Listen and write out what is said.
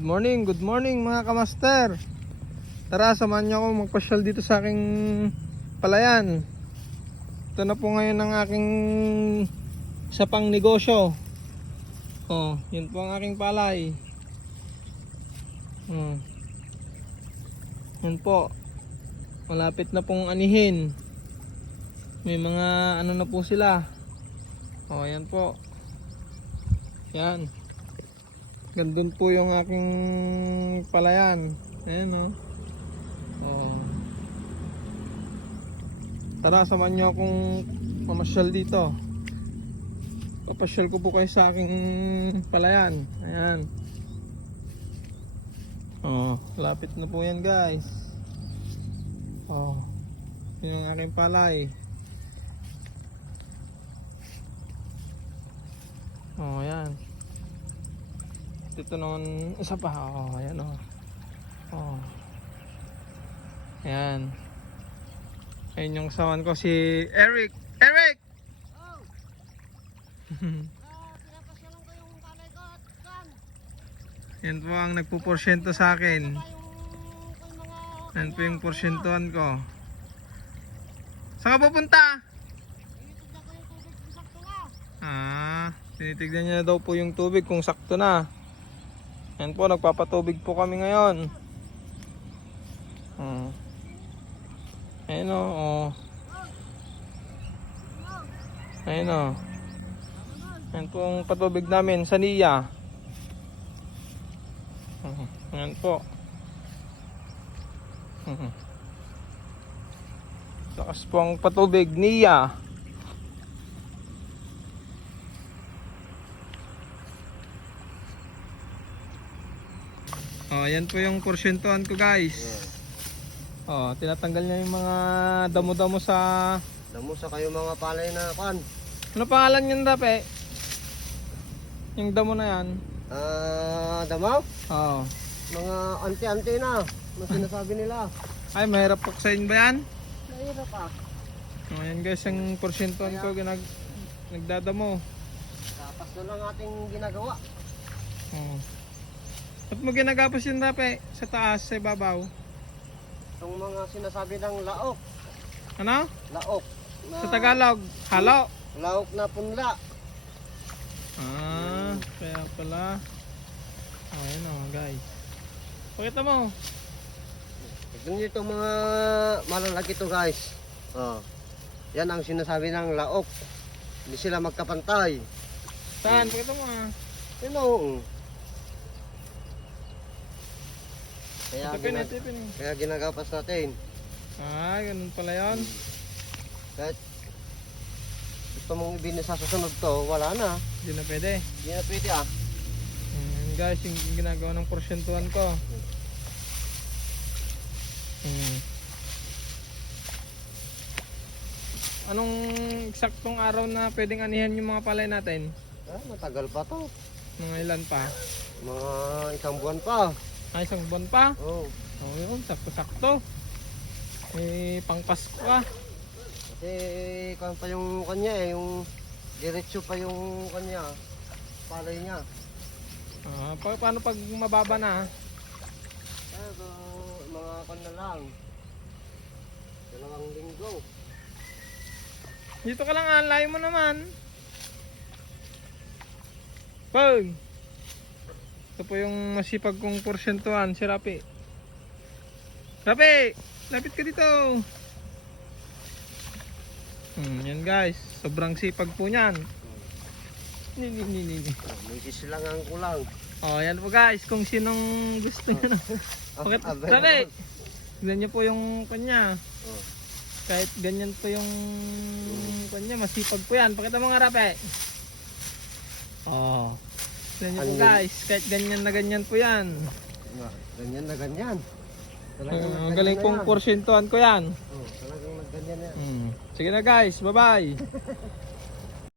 Good morning mga kamaster. Tara, samahan niyo ako magpasyal dito sa aking palayan. Ito na po ngayon ang aking isa pang negosyo. Oh, yun po ang aking palay. Yan po. Malapit na pong anihin. May mga ano na po sila. Oh, yan po. Yan. Gandun po yung aking palayan. Ayan o. Oh. Tara, samahan nyo akong mamasyal dito. Papasyal ko po kayo sa aking palayan. Ayan. Oh, lapit na po yan guys. Oh, yun ang aking palay. Oh, ayan. Dito naman isa pa. Oh, ayan oh. Oh. Ayan. Ayun yung sawan ko si Eric. Eric! Oh! Pinapasyalan ko yung palay ko at kan. Yan po ang nagpuporsyento sa akin. Yung Yan po yung porsyentuhan ko. Saan ka pupunta? tinitignan ko yung tubig kung sakto na. Tinitignan niya daw po yung tubig kung sakto na. Yan po, nagpapatubig po kami ngayon. Ayun o. Oh. Ayun o. Yan po ang patubig namin sa Nia. Yan po. Lakas po ang patubig Nia. Oh, yan po yung porsyentuhan ko guys. Oh, tinatanggal niya yung mga damo-damo sa... Damo sa kayo mga palay na kan. Ano pangalan niyan, Rape? Yung damo na yan. Damo? Oh. Mga anti-anti na. Ang sinasabi nila. Ay, mahirap paksain ba yan? Mahirap pa. Oh, yan guys, yung porsyentuhan ko nagdadamo. Tapos na lang ating ginagawa. Oh. Ba't mo ginagapos yun, Rape? Sa taas, sa ibabaw? Itong mga sinasabi ng laok. Ano? Laok. Sa Tagalog, halo. Laok na punla. Kaya pala. Oh, yun o guys. Pakita mo. Tignan nyo itong mga malalaki to guys. Oh. Yan ang sinasabi ng laok. Hindi sila magkapantay. Saan? Pakita mo Yun o. Tipin eh. Kaya ginagapas natin. Ganun pala yun. Kahit gusto mong ibinis sa susunod to, wala na. Hindi na pwede. Hindi na pwede Guys, yung ginagawa ng porsyentuhan ko. Anong eksaktong araw na pwedeng anihan yung mga palay natin? Matagal pa to. Mga ilan pa? Mga isang buwan pa. Isang buwan pa? Oh. Oh, yun, sakto-sakto. Pang Pasko ka. Kasi kung pa yung kanya yung diretso pa yung kanya, palay niya. Paano pag mababa na? So, mga kanya lang. 2 linggo. Dito ka lang, layo mo naman. Pag! Ito po yung masipag kong porsyentuhan, si Rapi. Rapi! Lapit ka dito! Yan guys, sobrang sipag po niyan. May sisilangan ko lang. Oh, yan po guys, kung sinong gusto niyo na. Bakit? Rapi! Tignan niyo po yung kanya. Kahit ganyan po yung kanya, masipag po yan. Pakita mo nga, Rapi. Oh. Tignan niyo po guys, kahit ganyan na ganyan po yan. Ganyan na ganyan. Galing kong porsyentuhan ko yan. Talagang nagganyan yan. Sige na guys, bye bye.